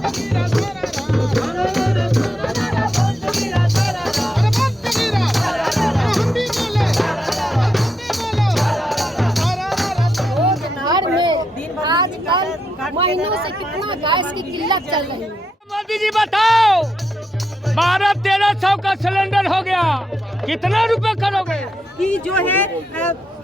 आजकल महीनों से कितना गैस की किल्लत चल रही है। मोदी जी बताओ, 1200-1300 का सिलेंडर हो गया, कितना रुपए करोगे? कि जो है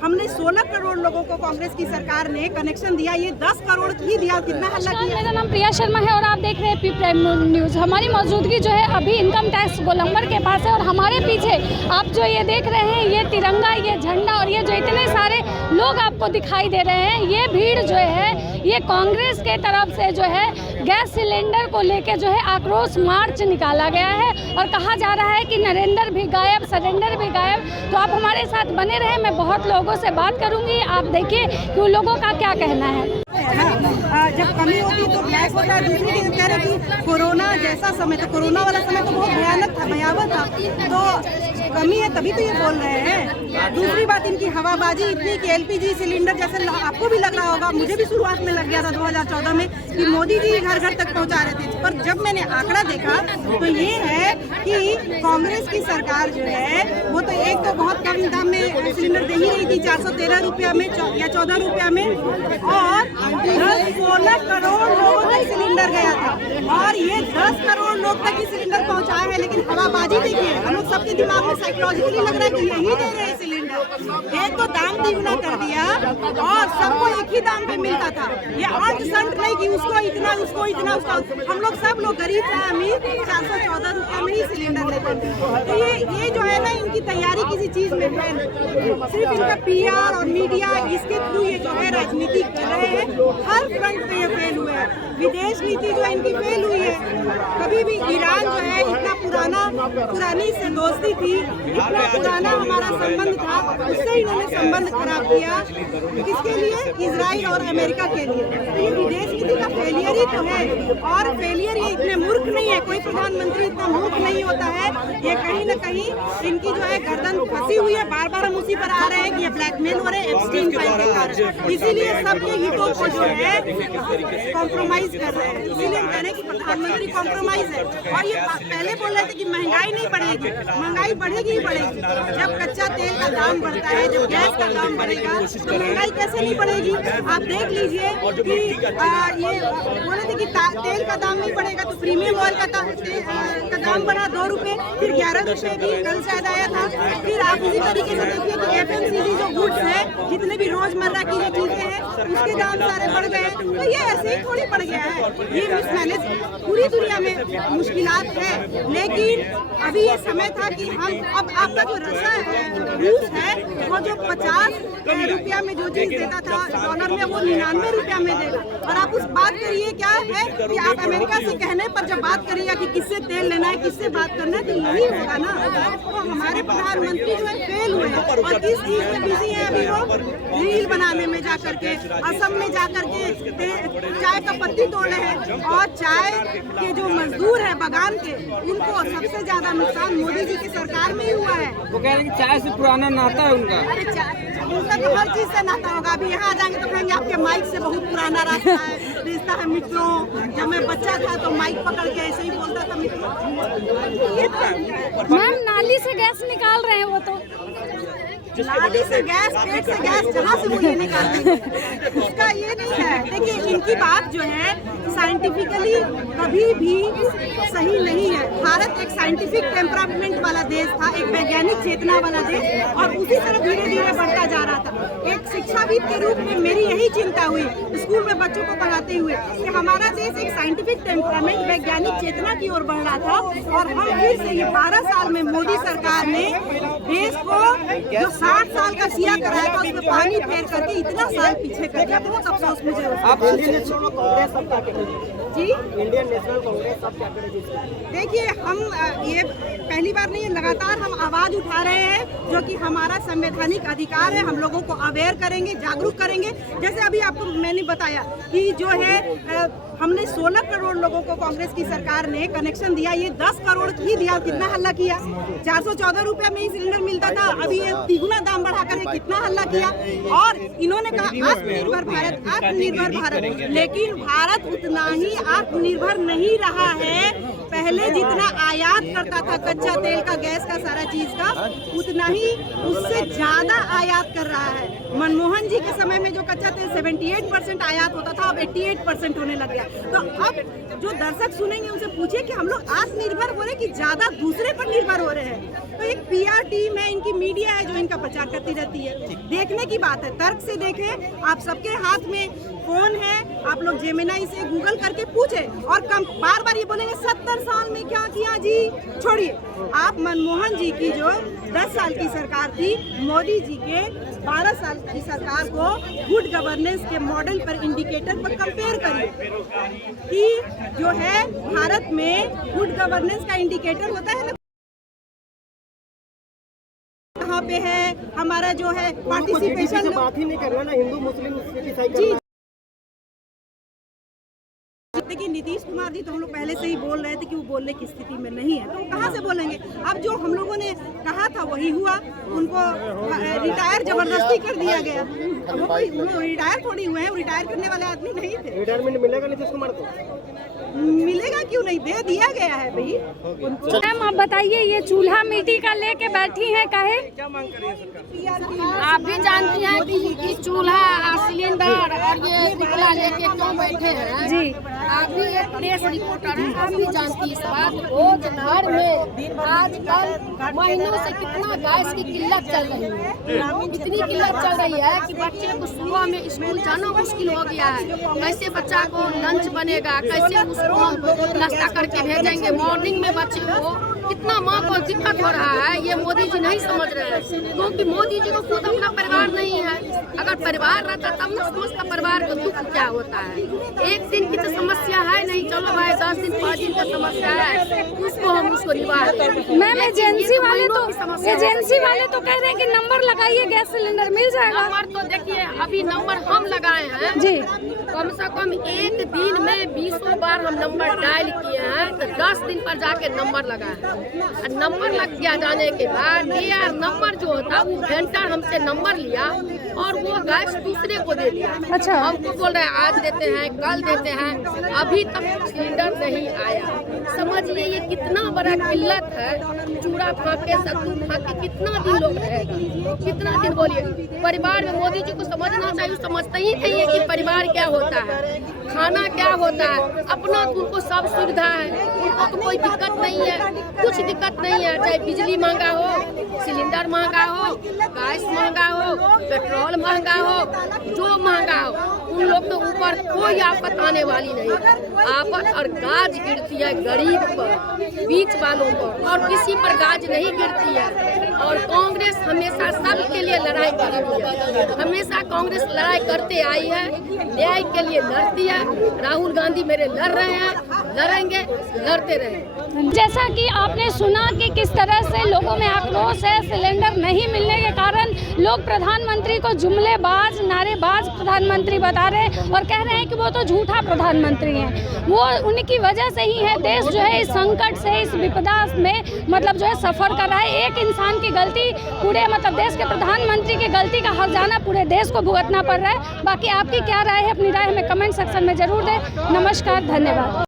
हमने 16 करोड़ लोगों को कांग्रेस की सरकार ने कनेक्शन दिया, ये 10 करोड़ ही दिया, कितना हल्ला किया। मेरा नाम प्रिया शर्मा है और आप देख रहे हैं पी प्राइम न्यूज़। हमारी मौजूदगी जो है अभी इनकम टैक्स गोलंबर के पास है और हमारे पीछे आप जो ये देख रहे हैं ये तिरंगा, ये झंडा और ये जो इतने सारे लोग आपको दिखाई दे रहे हैं, ये भीड़ जो है ये कांग्रेस के तरफ से जो है गैस सिलेंडर को लेके जो है आक्रोश मार्च निकाला गया है और कहा जा रहा है कि नरेंद्र भी गायब, सिलेंडर भी गायब। तो आप हमारे साथ बने रहे, मैं बहुत लोगों से बात करूंगी, आप देखिए कि उन लोगों का क्या कहना है। जब कमी होती तो गैस होता है। दूसरी चीज कह रहे कि कोरोना जैसा समय, तो कोरोना वाला समय तो बहुत भयानक था, भयावह था, तो कमी है तभी तो ये बोल रहे हैं। दूसरी बात इनकी हवाबाजी इतनी कि एलपीजी सिलेंडर जैसे आपको भी लग रहा होगा, मुझे भी शुरुआत में लग गया था 2014 में कि मोदी जी घर घर तक पहुंचा रहे थे, पर जब मैंने आंकड़ा देखा तो ये है कि कांग्रेस की सरकार जो है वो तो एक तो बहुत कम दाम में सिलेंडर दे ही रही थी, 413 रुपया में या 14 रुपया में, और 16 करोड़ लोगों तक सिलेंडर गया था और ये 10 करोड़ लोग तक ही सिलेंडर पहुंचाए हैं। लेकिन हवाबाजी देखिए, हम लोग सबके दिमाग में साइकोलॉजिकली लग रहा है कि यही दे रहे हैं सिलेंडर। एक तो दाम द्विगुना कर दिया और सबको एक ही दाम पे मिलता था। ये 8 सेंट नहीं कि उसको इतना, उसको इतना, उसका, हम लोग सब लोग गरीब थे अमीर 414 रुपये में ही सिलेंडर लेते थे। तो ये जो है ना, इनकी तैयारी किसी चीज में है, सिर्फ इनका पीआर और मीडिया, इसके थ्रू ये जो है राजनीति कर रहे हैं। हर फ्रंट पे ये फेल हुए हैं। विदेश नीति जो इनकी फेल हुई है। कभी भी ईरान जो है इतना पुरानी से दोस्ती थी, इतना पुराना हमारा संबंध था, उससे इन्होंने संबंध खराब किया। किसके लिए? इजराइल और अमेरिका के लिए। तो ये विदेश नीति का फेलियर ही तो है। और फेलियर ये इतने मूर्ख नहीं है, कोई प्रधानमंत्री इतना मूर्ख नहीं होता है। ये कहीं न कहीं इनकी जो है गर्दन फंसी हुई है। बार बार हम उसी पर आ रहे हैं कि ये ब्लैकमेल हो रहे हैं एप्स्टीन फाइल के कारण। इसीलिए सबके हितों को जो है कॉम्प्रोमाइज कर रहे हैं। इसीलिए हम कह रहे हैं कि प्रधानमंत्री कॉम्प्रोमाइज है। और ये पहले बोल रहे थे कि महंगाई नहीं बढ़ेगी, महंगाई बढ़ेगी ही बढ़ेगी। जब कच्चा तेल का दाम बढ़ता है, जब गैस का दाम बढ़ेगा तो महंगाई कैसे नहीं बढ़ेगी? आप देख लीजिए कि ये बोले थे कि तेल का दाम नहीं बढ़ेगा तो प्रीमियम ऑयल का दाम बढ़ा 2 रुपए, फिर 11 रुपए भी कल शायद आया था। फिर आप इसी तरीके से देखिए कि FMCG जो गुड्स है, जितने भी रोजमर्रा की जो चीजें हैं, उसके दाम सारे बढ़ गए। तो ये ऐसे ही थोड़ी बढ़ गया है, ये मिसमैनेज पूरी दुनिया में मुश्किलात है। लेकिन अभी ये समय था कि हम अब आपका जो रूस है वो जो 50 रुपया में जो चीज देता था डॉलर में, वो 99 रुपया में देगा। और आप उस बात करिए क्या है कि आप अमेरिका से कहने पर जब बात करिएगा कि किससे तेल लेना है, किससे बात करना है, तो यही होगा ना। तो हमारे प्रधानमंत्री जो है फेल हुए और किस चीज में बिजी है अभी वो? रील बनाने में जा करके, असम में जा करके चाय का पत्ती तोड़ रहे हैं। और चाय के जो मजदूर है बगान के, उनको सबसे ज्यादा नुकसान मोदी जी की सरकार में ही हुआ है। वो कह रहे हैं कि चाय से पुराना नाता है उनका। अरे उनका तो हर चीज से नाता होगा। अभी यहाँ आ जाएंगे तो कहेंगे आपके माइक से बहुत पुराना रिश्ता है मित्रों। जब मैं बच्चा था तो माइक पकड़ के ऐसे ही बोलता था मित्रों। मैम, नाली से गैस निकाल रहे हैं वो तो। नाली से गैस, पेट से गैस, जहाँ से वो ये निकालते हैं, उसका ये नहीं है। देखिए इनकी बात जो है साइंटिफिकली कभी भी सही नहीं है। भारत एक साइंटिफिक टेम्परामेंट वाला देश था, एक वैज्ञानिक चेतना वाला देश, और उसी तरह धीरे धीरे बढ़ता जा रहा था। एक शिक्षाविद के रूप में मेरी यही चिंता हुई स्कूल में बच्चों को पढ़ाते हुए कि हमारा देश एक साइंटिफिक टेम्परामेंट, वैज्ञानिक चेतना की ओर बढ़ रहा था। और हम फिर से ये 12 साल में मोदी सरकार ने देश को जो 60 साल का सिया कराया था उसमें पानी फेर करके इतना साल पीछे कर दिया। बहुत अफसोस मुझे। आप जी, इंडियन नेशनल कांग्रेस सब क्या करेगी? देखिए हम ये पहली बार नहीं, लगातार हम आवाज उठा रहे हैं, जो कि हमारा संवैधानिक अधिकार है। हम लोगों को अवेयर करेंगे, जागरूक करेंगे। जैसे अभी आपको मैंने बताया कि जो है हमने 16 करोड़ लोगों को कांग्रेस की सरकार ने कनेक्शन दिया, ये 10 करोड़ ही दिया, कितना हल्ला किया। 414 रुपए में ही सिलेंडर मिलता था, अभी ये तिगुना दाम बढ़ाकर कितना हल्ला किया। और इन्होंने कहा आत्मनिर्भर भारत, आत्मनिर्भर भारत, लेकिन भारत उतना ही आत्मनिर्भर नहीं रहा है। पहले जितना आयात करता था कच्चा तेल का, गैस का, सारा चीज का, उतना ही उससे ज्यादा आयात कर रहा है। मनमोहन जी के समय में जो कच्चा तेल 78% आयात होता था, अब 88% होने लग गया। तो अब जो दर्शक सुनेंगे उनसे पूछिए कि हम लोग आत्मनिर्भर हो रहे कि ज्यादा दूसरे पर निर्भर हो रहे हैं। तो एक PR टीम है, इनकी मीडिया है जो इनका प्रचार करती रहती है। देखने की बात है, तर्क से देखें। आप सबके हाथ में फोन है, आप लोग जेमिनाई से गूगल करके पूछें और कम बार बार ये बोलेंगे 70 साल में क्या किया जी। छोड़िए, आप मनमोहन जी की जो 10 साल की सरकार थी, मोदी जी के 12 साल की सरकार को गुड गवर्नेंस के मॉडल पर, इंडिकेटर पर कंपेयर करिए कि जो है भारत में गुड गवर्नेंस का इंडिकेटर होता है ना, कहाँ पे है हमारा जो है पार्टिसिपेशन। बात ही नहीं कर रहा ना, हिंदू मुस्लिम जी। देखिए नीतीश कुमार जी तो हम लोग पहले से ही बोल रहे थे कि वो बोलने की स्थिति में नहीं है, तो कहाँ से बोलेंगे। अब जो हम लोगों ने कहा था वही हुआ, उनको रिटायर जबरदस्ती कर दिया गया। अब वो कोई रिटायर थोड़ी हुए हैं, रिटायर करने वाले आदमी नहीं थे। रिटायरमेंट मिलेगा नीतीश कुमार को? मिलेगा क्यों नहीं, दे दिया गया है भाई उनको। मैम आप बताइए, ये चूल्हा मिट्टी का लेके बैठी हैं, काहे? आप भी जानती हैं कि चूल्हा, सिलेंडर और ये निकला लेके क्यों बैठे हैं जी। आप भी एक प्रेस रिपोर्टर हैं, आप भी जानती इस बात। रोज घर में आजकल महीनों से कितना गैस की किल्लत चल रही है, इतनी किल्लत चल रही है कि बच्चे को सुबह में स्कूल जाना मुश्किल हो गया है। कैसे बच्चा को लंच बनेगा, कैसे उसको नाश्ता करके भेजेंगे। मॉर्निंग में बच्चे को कितना माँ को दिक्कत हो रहा है, ये मोदी जी नहीं समझ रहे हैं, क्योंकि मोदी जी को खुद अपना परिवार नहीं है। अगर परिवार रहता तब न समझता परिवार का दुख क्या होता है। एक दिन की तो समस्या है नहीं, चलो भाई 10 दिन 5 दिन की समस्या है, उसको निवार। मैम एजेंसी वाले तो कह रहे हैं कि नंबर लगाइए, गैस सिलेंडर मिल जाएगा। नंबर तो देखिए, अभी नंबर हम लगाए हैं जी, कम से कम एक दिन में 20 बार हम नंबर डायल किए हैं, तो 10 दिन पर जाके नंबर लगाए। नंबर लग गया जाने के बाद DR नंबर जो होता वो वेंडर हमसे नंबर लिया और वो गैस दूसरे को दे दिया। अच्छा, हमको बोल रहे हैं आज देते हैं, कल देते हैं, अभी तक सिलेंडर नहीं आया। समझिए ये कितना बड़ा किल्लत है। चूड़ा फाके, सत्तू फाके कितना दिन लोग रहेगा, कितना दिन। बोलिए, परिवार में मोदी जी को समझना चाहिए, समझते ही नहीं है कि परिवार क्या होता है, खाना क्या होता है। अपना उनको सब सुविधा है, उनको तो कोई दिक्कत नहीं है, कुछ दिक्कत नहीं है। चाहे बिजली महंगा हो, सिलेंडर महंगा हो, गैस महंगा हो, पेट्रोल महंगा हो, जो महंगा हो, उन लोग तो ऊपर कोई आफत आने वाली नहीं। आफत और गाज गिरती है गरीब पर, बीच वालों पर, और किसी पर गाज नहीं गिरती है। और कांग्रेस हमेशा सबके लिए लड़ाई करती है, हमेशा कांग्रेस लड़ाई करते आई है, न्याय के लिए लड़ती है। राहुल गांधी मेरे लड़ रहे हैं, लड़ेंगे, लड़ते रहे। जैसा कि आपने सुना कि किस तरह से लोगों में आक्रोश है, सिलेंडर नहीं मिलने के कारण लोग प्रधानमंत्री को जुमलेबाज, नारेबाज प्रधानमंत्री बता रहे हैं और कह रहे हैं कि वो तो झूठा प्रधानमंत्री हैं। वो उनकी वजह से ही है देश जो है इस संकट से, इस विपदा में मतलब जो है सफ़र कर रहा है। एक इंसान की गलती पूरे मतलब देश के प्रधानमंत्री की गलती का हर्जाना पूरे देश को भुगतना पड़ रहा है। बाकी आपकी क्या राय है, अपनी राय हमें कमेंट सेक्शन में ज़रूर दें। नमस्कार, धन्यवाद।